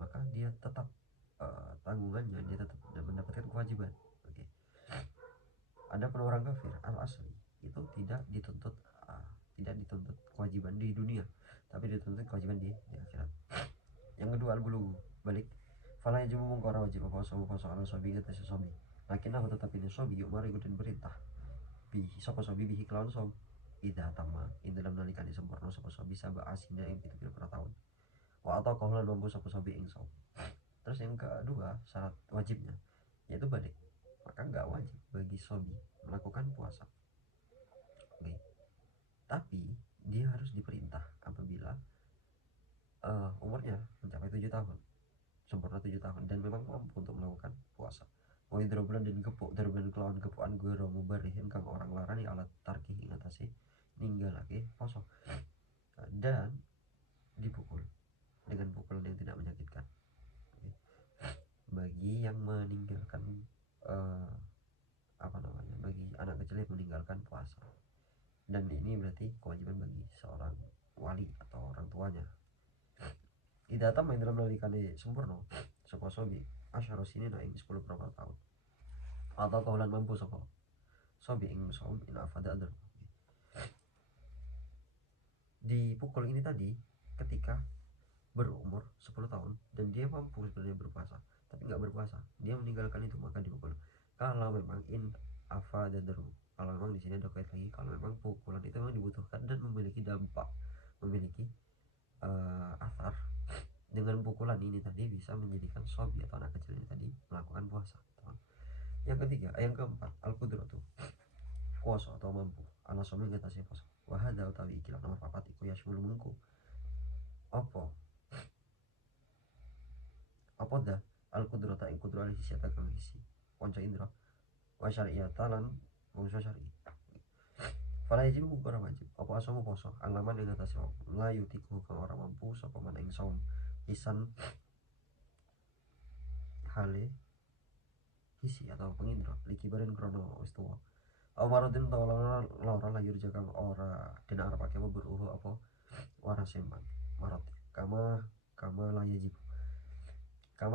maka dia tetap tanggungannya, dia tetap mendapatkan kewajiban. Oke. Adapun orang kafir al asli itu tidak dituntut kewajiban di dunia, tapi dituntut kewajiban di akhirat. Yang kedua al bulu balik fala yajibu mungkara wajib puasa ala sobi kata sobi, lakinlah tetap ini sobi yuk mari ikutin perintah bihi sapa sobi bihi kelawan sob ida tama in dalam nalikan sempurna sapa sobi sabah asinda yang itu pira tahun wa atau kaulan mampu sapa sobi ing sob. Terus yang kedua syarat wajibnya yaitu balik, maka nggak wajib bagi sobi melakukan puasa. Oke. Tapi dia harus diperintah apabila umurnya mencapai 7 tahun, sempurna 7 tahun dan memang mampu untuk melakukan puasa. Wa idrobulan dan gepuk darbulan kelawan gepukan gero mubarihin kang orang larani alat tarkih ing atase ninggalake poso dan dipukul dengan pukulan yang tidak menyakitkan. Bagi yang meninggalkan bagi anak kecil yang meninggalkan puasa, dan ini berarti kewajiban bagi seorang wali atau orang tuanya. Tidak tahu main dalam nalikane sempurna sapa sobi asyara sini ing 10 berapa tahun atau kaulan mampu sapa sobi ing som in afada adr. Dipukul ini tadi ketika berumur 10 tahun dan dia mampu sebenarnya berpuasa tapi nggak berpuasa, dia meninggalkan itu maka dipukul. Kalau memang in afada adr, kalau memang di sini ada kait lagi, kalau memang pukulan itu memang dibutuhkan dan memiliki dampak, memiliki asar. Dengan pukulan ini tadi bisa menjadikan sobi atau anak kecil ini tadi melakukan puasa. Yang ketiga, yang keempat, al-qudratu kuasa atau mampu ala sobi ngatasi puasa. Wahada utawi ikilah nomor 4 iku yasmul mungku apa dah al-qudrata ing qudrah al-hisi atau kang hisi konco indra wa syari'ata lan bangsa syar'i. Fala yajib ora wajib apa asamu poso alaman ing ngatasi la yutiku kang ora mampu sapa man ing saum hisan hale hisi atau pengindra likibarin krono wis tuwa amarodin tau lara layur jakang ora dina arep ake beruhu apa wara sembang marot kama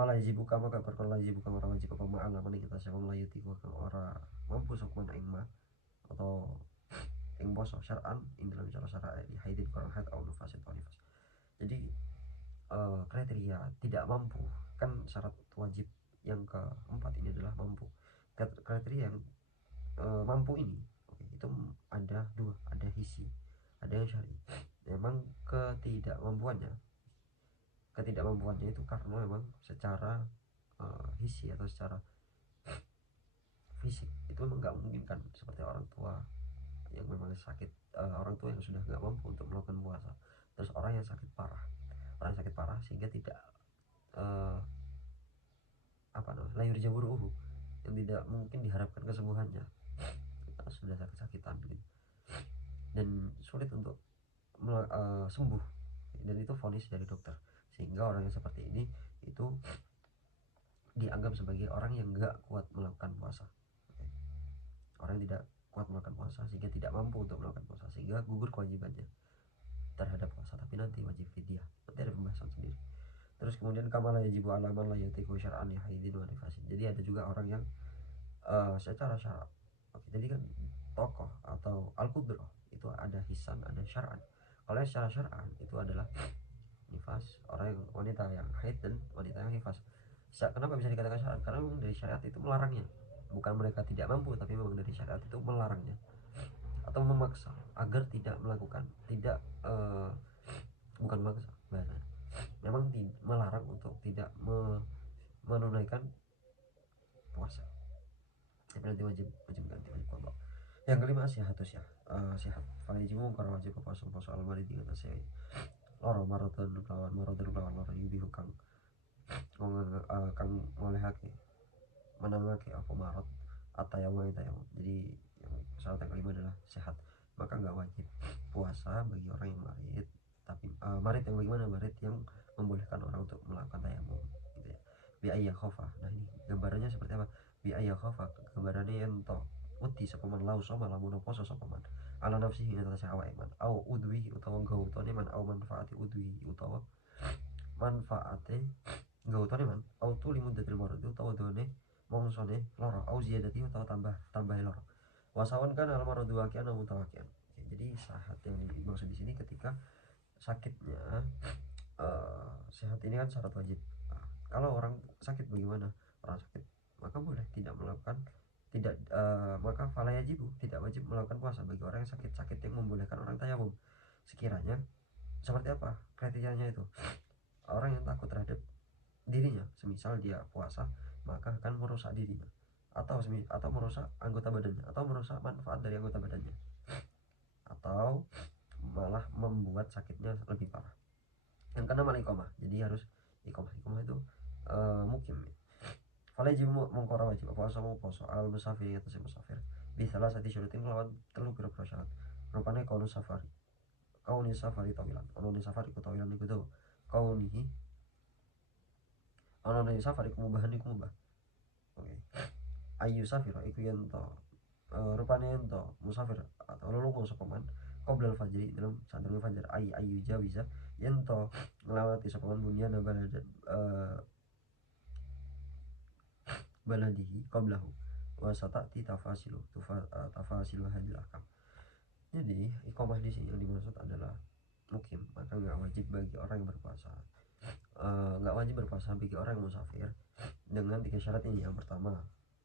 layajibu kama ka perkara layajibu kama ora wajib apa ma alaman ing kita sewang layutiku kang ora mampu sok man ing ma atau ing poso syar'an ing dalam cara syara' di haidin kurang haid au nufasit au nifas. Jadi kriteria tidak mampu kan syarat wajib yang keempat ini adalah mampu. Kriteria yang mampu ini itu ada dua, ada hisi, ada yang syar'i. Memang ketidakmampuannya itu karena memang secara hisi atau secara fisik itu memang nggak memungkinkan, seperti orang tua yang memang sakit, orang tua yang sudah nggak mampu untuk melakukan puasa, terus orang yang sakit parah sehingga tidak layur jaburuhu yang tidak mungkin diharapkan kesembuhannya, sudah sakit-sakitan gitu dan sulit untuk sembuh, dan itu vonis dari dokter, sehingga orang yang seperti ini itu dianggap sebagai orang yang nggak kuat melakukan puasa. Orang yang tidak kuat melakukan puasa sehingga tidak mampu untuk melakukan puasa, sehingga gugur kewajibannya terhadap puasa, tapi nanti wajib fidyah, nanti ada pembahasan sendiri. Terus kemudian kamala yajibu alaman la yutiku syar'an li haidin wa nifasin. Jadi ada juga orang yang secara syarat. Jadi kan tokoh atau al-qudrah itu ada hisan, ada syar'an. Kalau yang secara syar'an itu adalah nifas, orang yang wanita yang haid dan wanita yang nifas. Kenapa bisa dikatakan syar'an? Karena memang dari syariat itu melarangnya. Bukan mereka tidak mampu, tapi memang dari syariat itu melarangnya atau memaksa agar tidak melakukan, bukan memaksa bahasanya, memang melarang untuk tidak menunaikan puasa. Tapi nanti wajib ganti wajib kodok. Yang kelima sehat. Fala yajibu karena wajib puasa almari di atas saya loro marodon lawan loro yubihu kang ngolehake menangake apa marot atau yang jadi yang syarat yang kelima adalah sehat, maka nggak wajib puasa bagi orang yang marit. Tapi marit yang bagaimana? Marit yang membolehkan orang untuk melakukan tayamum gitu ya. Bi ayya khofa. Nah ini gambarannya seperti apa? Bi ayya khofa, gambarannya ento uti sapaman lau soma lamun poso sapaman ala nafsihi ing atase awake man au udwi utawa gautane man au manfaati udwi utawa manfaate gautane man au tu limuddatil marad utawa done mongsone loro au ziyadati utawa tambah loro wasawan kan al maradu waqi'an au mutawaqi'an. Jadi sahat yang dimaksud di sini ketika sakitnya sehat ini kan syarat wajib. Nah, kalau orang sakit bagaimana? Orang sakit maka boleh tidak melakukan tidak maka fala yajibu tidak wajib melakukan puasa bagi orang yang sakit yang membolehkan orang tayamum. Sekiranya seperti apa kriterianya itu? Orang yang takut terhadap dirinya, semisal dia puasa maka akan merusak dirinya atau merusak anggota badannya atau merusak manfaat dari anggota badannya atau malah membuat sakitnya lebih parah. Yang keenam al iqamah, jadi harus iqamah itu mukim. Fala jibu mengkora wajib puasa mau puasa al musafir atas musafir di salah satu syurutin lawan telu pira-pira syarat. Rupane kaunu safari tawilan ono ni safari ku tawilan iku tuh kaunihi ono ni safari ku mubahan iku mubah. Oke. Ayu safir iku yen to rupane yen to musafir atau lulungan sapa man qoblal fajri dalam sadurunge fajar ayu jawiza yen to nglewati sapa man bunyan baladihi qablahu wa satati tafasilu hadil akam. Jadi iqamah di sini yang dimaksud adalah mukim, maka nggak wajib bagi orang yang berpuasa, nggak wajib berpuasa bagi orang yang musafir dengan 3 syarat ini. Yang pertama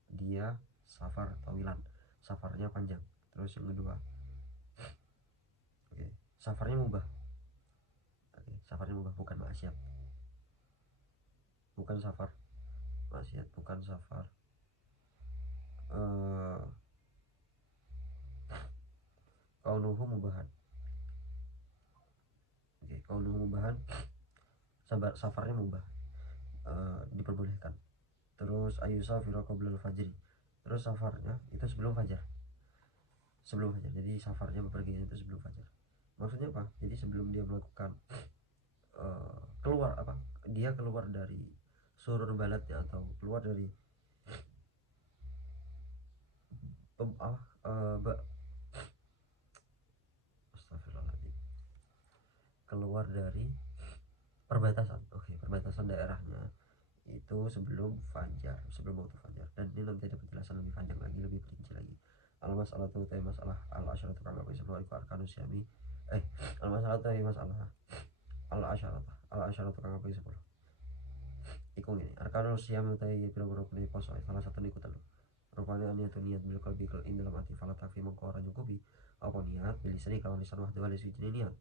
dia safar tawilan, safarnya panjang. Terus yang kedua safarnya mubah, safarnya mubah bukan maksiat, bukan safar maksiat, bukan safar kaunuhu mubahan. Kaunuhu mubahan, safarnya mubah, diperbolehkan. Terus ayu safira qoblal fajri, terus safarnya itu sebelum fajar, jadi safarnya bepergian itu sebelum fajar. Maksudnya apa? Jadi sebelum dia melakukan dia keluar dari surur baladnya atau keluar dari keluar dari perbatasan. Perbatasan daerahnya itu sebelum waktu fajar. Dan ini nanti ada penjelasan lebih panjang lagi, lebih perinci lagi. Al-masalah itu masalah al-asyaratu kang apa sebelum iku arkanus syami al-masalah itu masalah al-asyaratu kang apa sebelum iku ngene arkanus syami utawi pira-pira rukun poso salah satu niku telu. Rupanya niat bil qalbi ing dalam hati fala takfi mengko ora nyukupi apa niat bil lisani kalau lisan wahdu wal sujud niat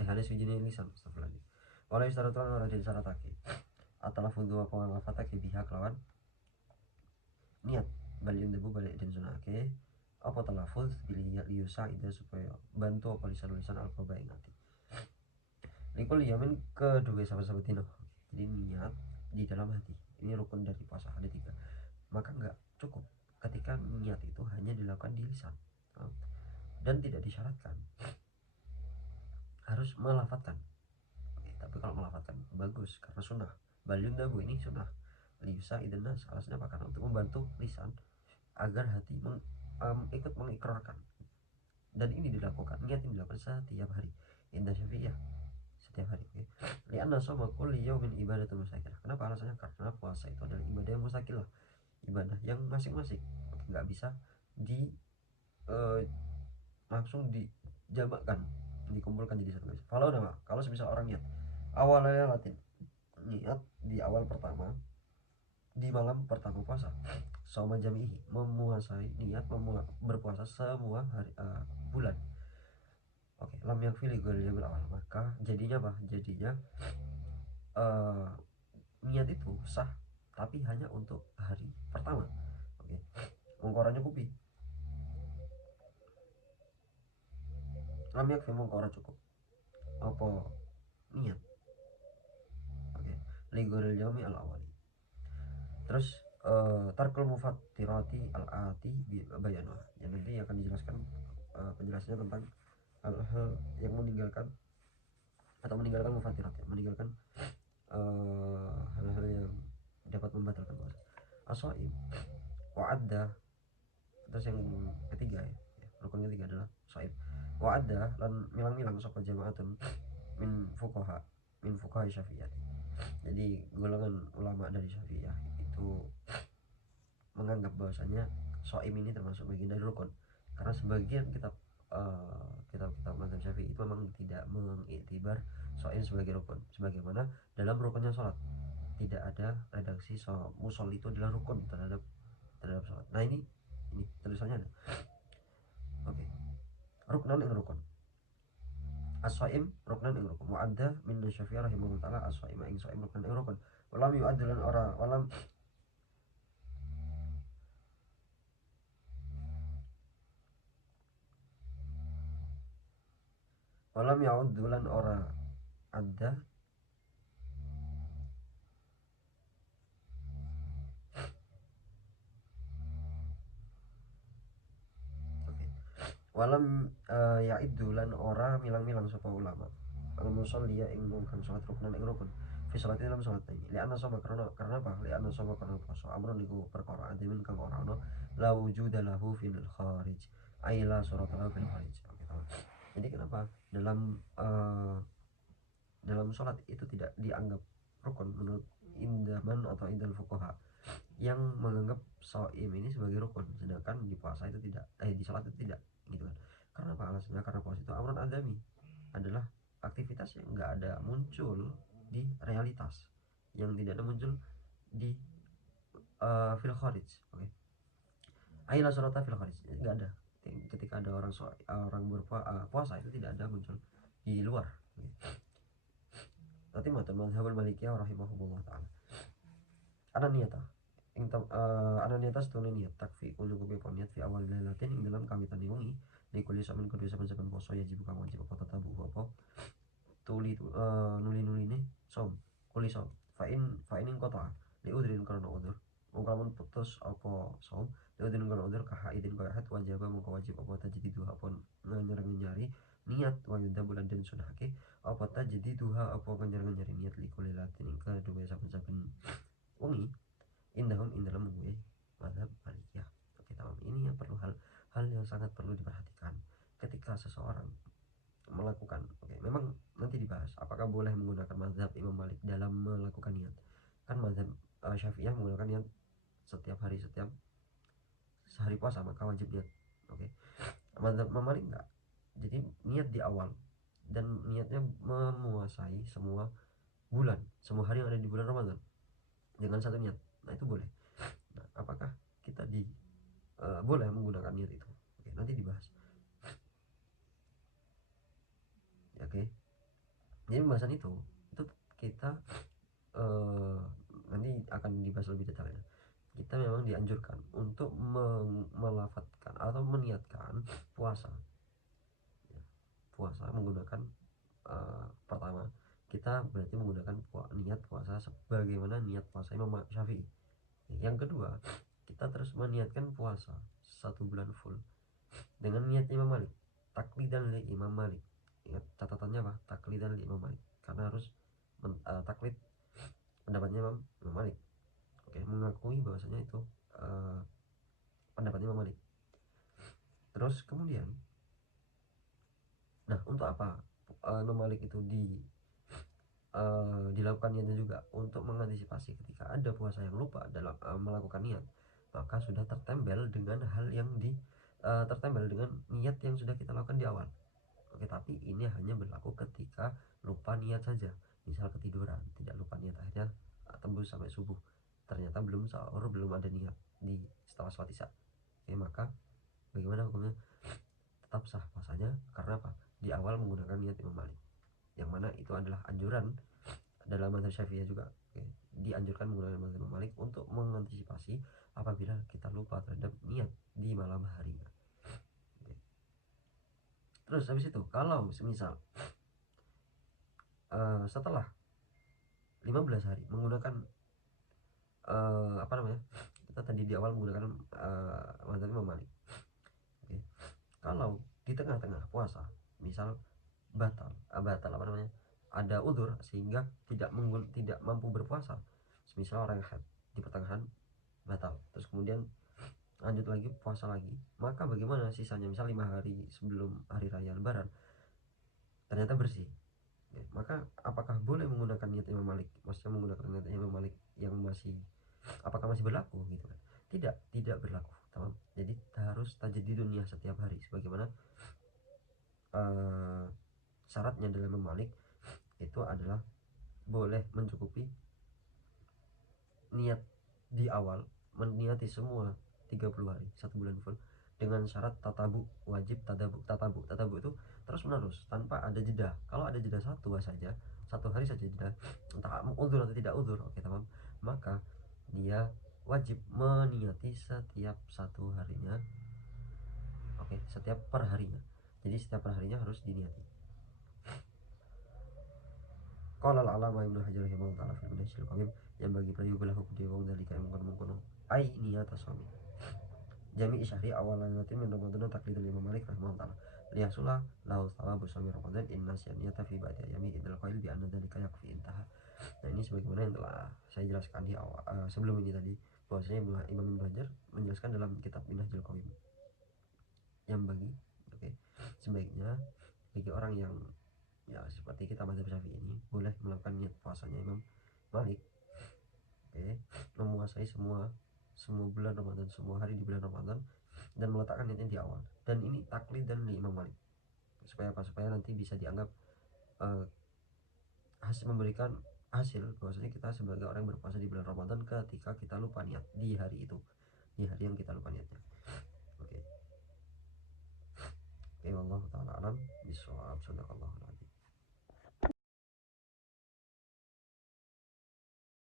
halis wijine lisan astagfirullah. Oleh syaratan ora disyaratake atalafu dua pengal fatake biha kelawan niat balik debu balik dan sunake apa talafuz liusa ide supaya bantu apa lisan alfa ing ati likul yamin kedua sahabat dino. Jadi niat di dalam hati ini rukun dari puasa, ada 3. Maka nggak cukup ketika niat itu hanya dilakukan di lisan dan tidak disyaratkan harus melafatkan. Tapi kalau melafatkan bagus karena sunnah. Balun dabu ini sunnah liusa idenas, alasannya apa? Karena untuk membantu lisan agar hati ikut mengikrarkan. Dan ini dilakukan, niat ini dilakukan setiap hari. Indah Syafi'iyah setiap hari. Lianna soma kulli yaumin ibadatun mustaqillah. Kenapa? Alasannya karena puasa itu adalah ibadah yang mustaqillah, ibadah yang masing-masing, nggak bisa langsung dijamakkan, dikumpulkan jadi satu. Kalau semisal orang niat awalnya latin niat di awal pertama di malam pertama puasa sama jamihi memuasai niat berpuasa semua hari bulan. Lam yang pilih gue awal, maka jadinya apa? Jadinya niat itu sah tapi hanya untuk hari pertama. Mengkorannya kupi lam yakfi mengkora cukup apa niat ligoril yaumi al awali. Terus tarkul mufattirati al-ati bayanah, yang nanti akan dijelaskan penjelasannya tentang hal-hal yang meninggalkan mufattirat, ya, meninggalkan hal-hal yang dapat membatalkan puasa. As-shaim wa'adda. Terus yang ketiga, ya, rukun ketiga adalah shaim wa'adda lan milang-milang sapa jama'atun min fuqaha Syafi'iyah. Jadi golongan ulama dari Syafi'iyah itu menganggap bahwasanya shaim ini termasuk bagian dari rukun, karena sebagian kitab-kitab mazhab Syafi'i itu memang tidak mengiktibar shaim sebagai rukun, sebagaimana dalam rukunnya sholat tidak ada redaksi musol itu adalah rukun terhadap sholat. Nah ini tulisannya ada. Oke. Ruknan ing rukun. As-shaim ruknan ing rukun. Wa adda min Syafi'i rahimahullah taala as-shaim ing shaim ruknan ing rukun. Walam yu'addilan ora walam ya'uddulan ora adda walam ya'iddulan ora milang-milang sapa ulama al musalli ing mungkan salat ruknan ing rukun fi salat dalam salat ini li'anna sama karena apa li'anna sama karena puasa amrun niku perkara adimin kang ora ono la wujuda lahu fil kharij ay la surat lahu fil kharij. Jadi kenapa dalam sholat itu tidak dianggap rukun menurut indaman atau indal fuqaha yang menganggap shaim ini sebagai rukun, sedangkan di puasa itu tidak, di sholat itu tidak, gitu kan. Karena apa alasannya? Karena puasa itu amrun adami, adalah aktivitas yang nggak ada muncul di realitas, yang tidak ada muncul di fil kharij. Oke. Aila surata fil kharij, nggak ada. Ketika ada orang berpuasa itu tidak ada muncul di luar. Nanti matan mazhabul malikiyah rahimahumullah taala. Ana niyata setune niat takfi ulu kubi niat fi awal lailatin ing dalam kawitan wengi li kulli samin kudu saben-saben poso wajib kang wajib apa tatabu apa nuli-nuline som kuli som fa in qata li udrin karena udur mung putus apa som li udrin karena udur kahaidin kaya haid wajib mung wajib apa tajdidu apa nyari niat wa yudabulan dan sunahake apa tajdiduha apa nyari niat li kulli latin ing kedua saben-saben wengi indahum dalam gue mazhab Malikiyah. Oke, tamam. Ini yang perlu hal yang sangat perlu diperhatikan ketika seseorang melakukan. Oke, memang nanti dibahas apakah boleh menggunakan mazhab Imam Malik dalam melakukan niat. Kan mazhab Syafi'iyah menggunakan niat setiap sehari puasa maka wajib niat. Oke. Mazhab Imam Malik enggak. Jadi niat di awal dan niatnya memuasai semua bulan, semua hari yang ada di bulan Ramadan dengan satu niat. Nah itu boleh. Nah, apakah kita boleh menggunakan niat itu? Oke, nanti dibahas. Oke. Jadi pembahasan itu kita nanti akan dibahas lebih detailnya. Kita memang dianjurkan untuk melafatkan atau meniatkan puasa. Ya, puasa menggunakan pertama kita berarti menggunakan niat puasa sebagaimana niat puasa Imam Syafi'i. Yang kedua, kita terus meniatkan puasa 1 bulan full dengan niat Imam Malik, taklidan li Imam Malik. Ingat catatannya apa? Taklidan li Imam Malik, karena harus taklid pendapatnya Imam Malik. Oke, mengakui bahwasanya itu pendapat Imam Malik. Terus kemudian, nah untuk apa Imam Malik itu dilakukan niatnya juga untuk mengantisipasi ketika ada puasa yang lupa dalam melakukan niat, maka sudah tertembel dengan hal yang tertembel dengan niat yang sudah kita lakukan di awal. Oke, tapi ini hanya berlaku ketika lupa niat saja. Misal ketiduran, tidak lupa niat, akhirnya tembus sampai subuh, ternyata belum sahur, belum ada niat di setelah sholat isya. Oke, maka bagaimana hukumnya? Tetap sah puasanya, karena apa? Di awal menggunakan niat Imam Malik, yang mana itu adalah anjuran dalam mazhab Syafi'iyah juga. Oke, dianjurkan menggunakan mazhab Imam Malik untuk mengantisipasi apabila kita lupa terhadap niat di malam harinya. Oke. Terus habis itu kalau semisal setelah 15 hari menggunakan kita tadi di awal menggunakan mazhab Imam Malik. Oke. Kalau di tengah-tengah puasa misal batal apa namanya, ada udzur sehingga tidak mampu berpuasa, misal orang haid di pertengahan batal, terus kemudian lanjut lagi puasa lagi, maka bagaimana sisanya, misal 5 hari sebelum hari raya lebaran ternyata bersih, ya, maka apakah boleh menggunakan niat Imam Malik, maksudnya menggunakan niat Imam Malik yang masih, apakah masih berlaku gitu kan? Tidak berlaku, tamam. Jadi harus tajdidun niyah setiap hari, sebagaimana syaratnya dalam Imam Malik itu adalah boleh mencukupi niat di awal, meniati semua 30 hari 1 bulan full, dengan syarat tatabu, wajib tatabu itu terus menerus tanpa ada jeda. Kalau ada jeda satu hari saja jeda, entah uzur atau tidak uzur, oke tamam, maka dia wajib meniati setiap 1 harinya, oke, setiap perharinya. Jadi setiap perharinya harus diniati. Qala al-alama Ibnu Hajar rahimahullah taala fil Minhajul Qayyim yang bagi prayoga lahu dia wong dalika yang mengkono ai niyata sami jami syahri awal lailatin min Ramadan taklidul Imam Malik rahimahullah taala liyasula lahu thawabu sami Ramadan inna niyata fi ba'di ayami idul qail bi anna dzalika yakfi intaha. Nah, ini sebagaimana yang telah saya jelaskan di awal sebelum ini tadi, bahwasanya Imam Ibnu Hajar menjelaskan dalam kitab Minhajul Qayyim yang bagi sebaiknya bagi orang yang ya seperti kita mazhab Syafi'i ini boleh melakukan niat puasanya Imam Malik, memuasai semua bulan Ramadan, semua hari di bulan Ramadan, dan meletakkan niatnya di awal. Dan ini taklid dan Imam Malik, supaya apa? Supaya nanti bisa dianggap memberikan hasil bahwasanya kita sebagai orang yang berpuasa di bulan Ramadan ketika kita lupa niat di hari itu, di hari yang kita lupa niatnya. Oke, wallahu taala alam bisawab. Sadaqallahu